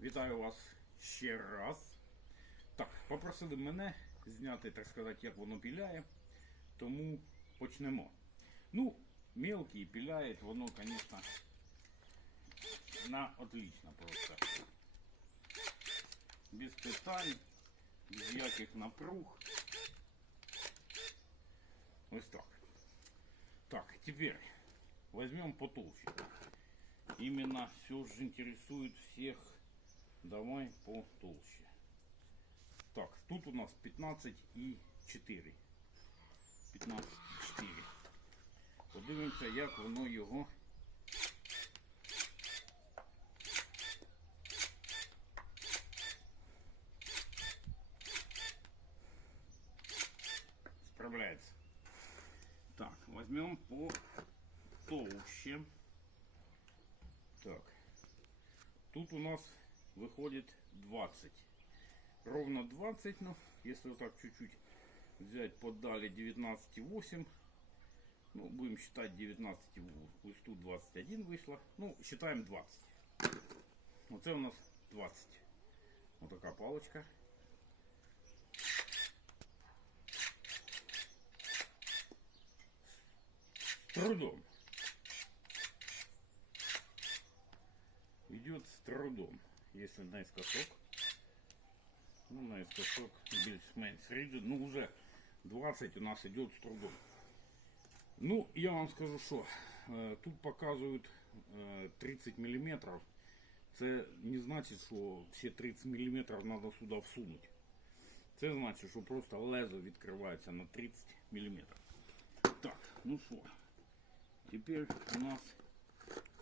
Вітаю вас ще раз. Так, попросили мене зняти, так сказати, як воно піляє. Тому почнемо. Ну, мелкий піляє, воно, звісно, на отлично просто. Без питань, без яких напруг. Ось так. Так, теперь возьмем потолще. Именно все же интересует всех. Давай потолще. Так, тут у нас 15 і 4. 15 і 4. Подивимося, як воно його. Справляется. Так, возьмем по толще. Так. Тут у нас выходит 20. Ровно 20, но если вот так чуть-чуть взять подали 19,8, ну, будем считать 19, пусть тут 21 вышло. Ну, считаем 20. Вот это у нас 20. Вот такая палочка. С трудом. идет с трудом, если наискосок. Ну, наискосок більш-менш ріже. Ну, уже 20 у нас идет с трудом. Ну, я вам скажу, що е, тут показують е, 30 мм. Це не значить, що всі 30 мм треба сюди всунути. Це значить, що просто лезо відкривається на 30 мм. Так, ну що, тепер у нас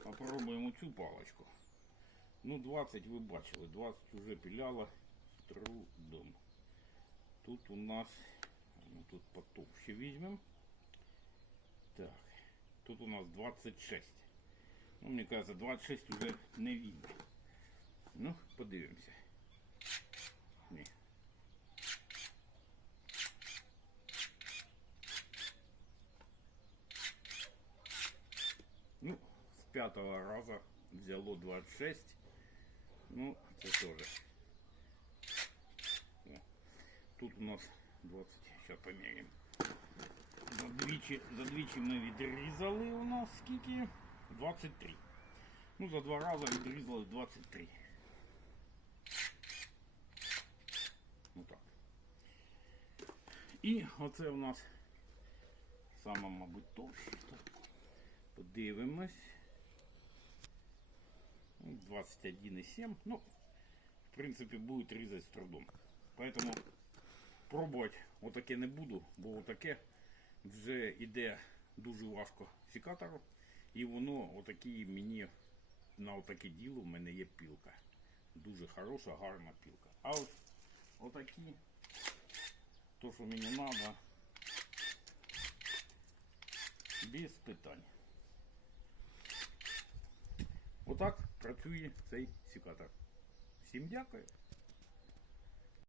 попробуємо цю паличку. Ну, 20 ви бачили, 20 вже піляло з трудом. Тут у нас, ну тут потовще візьмемо. Так, тут у нас 26. Ну, мені кажется, 26 вже не видно. Ну, подивимося. Ні. Ну, з п'ятого разу взяло 26. Ну, це теж. Тут у нас 20. Зараз поміряємо. Задвічі, задвічі ми відрізали у нас скільки? 23. Ну, за два рази відрізали 23. Ну так. І оце у нас саме, мабуть, товще. Подивимось. Ну, 21,7. Ну, в принципе, будет резать с трудом. Поэтому пробувати отаке не буду, бо отаке вже йде дуже важко секатору. І воно отакі мені на отаке діло в мене є пілка. Дуже хороша, гарна пілка. А от отакі, то, що мені треба, без питань. Отак працює цей секатор. Всім дякую.